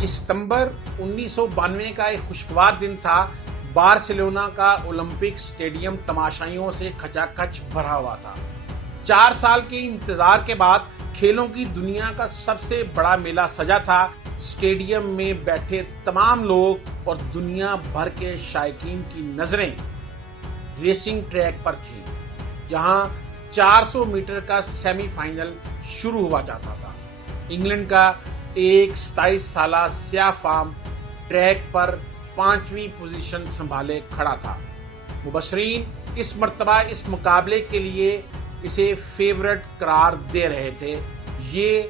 یہ ستمبر 1992 کا ایک خوشگوار دن تھا۔ بارسلونا کا اولمپک اسٹیڈیم تماشائیوں سے کھچا کھچ بھرا ہوا تھا۔ 4 سال کے انتظار کے بعد کھیلوں کی دنیا کا سب سے بڑا میلہ سجا تھا۔ اسٹیڈیم میں بیٹھے تمام لوگ اور دنیا بھر کے شائقین کی نظریں ریسنگ ٹریک پر تھیں، جہاں 400 میٹر کا سیمی فائنل شروع ہوا جاتا تھا۔ انگلینڈ کا ایک 27 سالہ سیاہ فام ٹریک پر 5ویں پوزیشن سنبھالے کھڑا تھا۔ مبصرین اس مرتبہ اس مقابلے کے لیے اسے فیورٹ قرار دے رہے تھے۔ یہ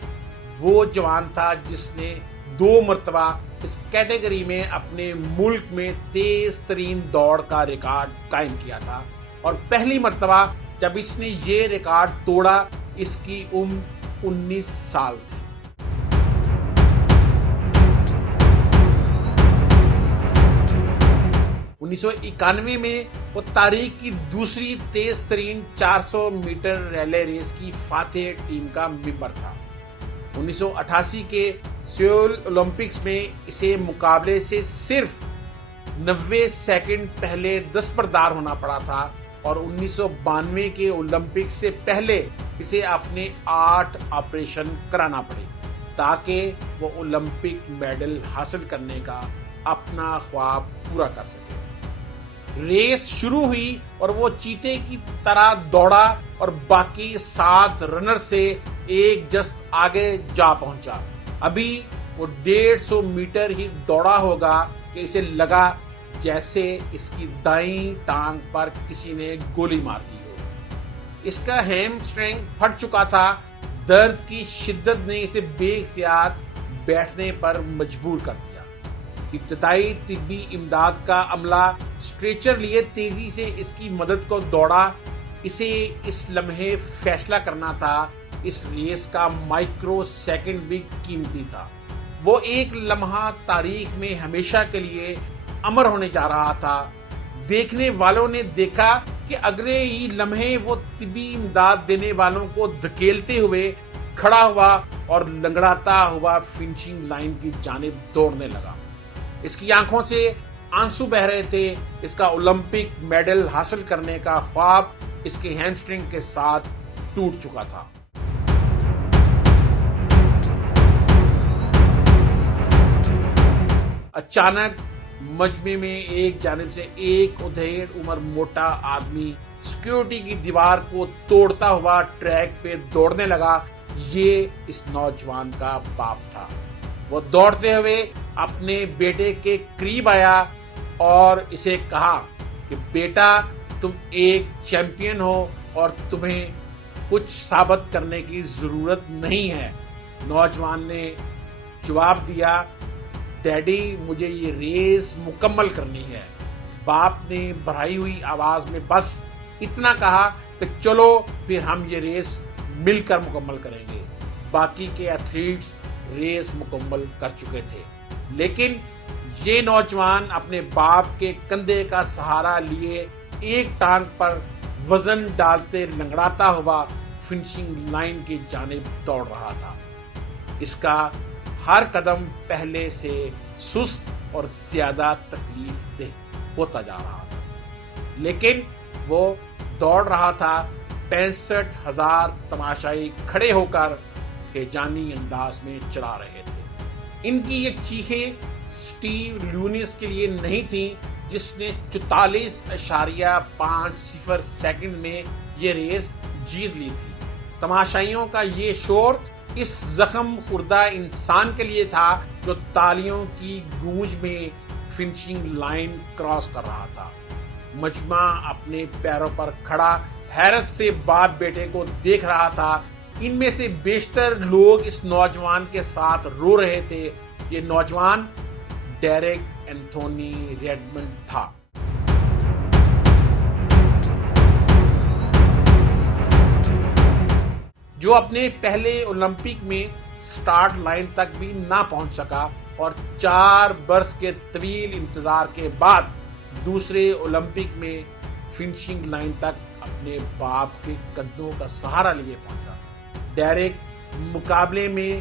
وہ جوان تھا جس نے 2 مرتبہ اس کیٹیگری میں اپنے ملک میں تیز ترین دوڑ کا ریکارڈ قائم کیا تھا، اور پہلی مرتبہ جب اس نے یہ ریکارڈ توڑا اس کی عمر 19 سال تھی۔ 1991 میں وہ تاریخ کی دوسری تیز ترین 400 میٹر ریلے ریس کی فاتح ٹیم کا ممبر تھا۔ 1988 کے سیول اولمپکس میں اسے مقابلے سے صرف 90 سیکنڈ پہلے دستبردار ہونا پڑا تھا، اور 1992 کے اولمپکس سے پہلے اسے اپنے 8 آپریشن کرانا پڑے تاکہ وہ اولمپک میڈل حاصل کرنے کا اپنا خواب پورا کر سکے۔ ریس شروع ہوئی اور وہ چیتے کی طرح دوڑا اور باقی 7 رنر سے ایک جست آگے جا پہنچا۔ ابھی وہ 150 میٹر ہی دوڑا ہوگا کہ اسے لگا جیسے اس کی دائیں ٹانگ پر کسی نے گولی مار دی ہو۔ اس کا ہیم اسٹرنگ پھٹ چکا تھا۔ درد کی شدت نے اسے بے اختیار بیٹھنے پر مجبور کر دیا۔ ابتدائی طبی امداد کا عملہ اسٹریچر لیے تیزی سے اس کی مدد کو دوڑا۔ اسے اس لمحے فیصلہ کرنا تھا۔ اس ریس کا مائکرو سیکنڈ بھی قیمتی تھا۔ وہ ایک لمحہ تاریخ میں ہمیشہ کے لیے امر ہونے جا رہا تھا۔ دیکھنے والوں نے دیکھا کہ اگلے ہی لمحے وہ طبی امداد دینے والوں کو دھکیلتے ہوئے کھڑا ہوا اور لنگڑاتا ہوا فنشنگ لائن کی جانب دوڑنے لگا۔ اس کی آنکھوں سے آنسو بہ رہے تھے۔ اس کا اولمپک میڈل حاصل کرنے کا خواب اس کے ہیمسٹرنگ کے ساتھ ٹوٹ چکا تھا۔ اچانک مجمع میں ایک جانب سے ایک ادھیڑ عمر موٹا آدمی سیکیورٹی کی دیوار کو توڑتا ہوا ٹریک پہ دوڑنے لگا۔ یہ اس نوجوان کا باپ تھا۔ وہ دوڑتے ہوئے اپنے بیٹے کے قریب آیا اور اسے کہا کہ بیٹا، تم ایک چیمپئن ہو اور تمہیں کچھ ثابت کرنے کی ضرورت نہیں ہے۔ نوجوان نے جواب دیا، ڈیڈی مجھے یہ ریس مکمل کرنی ہے۔ باپ نے بھرائی ہوئی آواز میں بس اتنا کہا کہ چلو پھر ہم یہ ریس مل کر مکمل کریں گے۔ باقی کے ایتھلیٹس ریس مکمل کر چکے تھے، لیکن یہ نوجوان اپنے باپ کے کندھے کا سہارا لیے ایک ٹانگ پر وزن ڈالتے لنگڑاتا ہوا فنشنگ لائن کی جانب دوڑ رہا تھا۔ اس کا ہر قدم پہلے سے سست اور زیادہ تکلیف دہ ہوتا جا رہا تھا، لیکن وہ دوڑ رہا تھا۔ 65,000 تماشائی کھڑے ہو کر کے جانی انداز میں چلا رہے تھے۔ ان کی یہ چیخیں سٹیو لیونس کے لیے نہیں تھیں، جس نے 44.50 سیکنڈ میں یہ ریس جیت لی تھی۔ تماشائیوں کا یہ شور اس زخم خوردہ انسان کے لیے تھا جو تالیوں کی گونج میں فنشنگ لائن کراس کر رہا تھا۔ مجمع اپنے پیروں پر کھڑا حیرت سے باپ بیٹے کو دیکھ رہا تھا۔ ان میں سے بیشتر لوگ اس نوجوان کے ساتھ رو رہے تھے۔ یہ نوجوان ڈیرک اینتھونی ریڈمنڈ تھا۔ جو اپنے پہلے اولمپک میں سٹارٹ لائن تک بھی نہ پہنچ سکا اور 4 برس کے طویل انتظار کے بعد دوسرے اولمپک میں فنشنگ لائن تک اپنے باپ کے کندھوں کا سہارا لیے پہنچا۔ ڈیرک مقابلے میں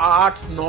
8-9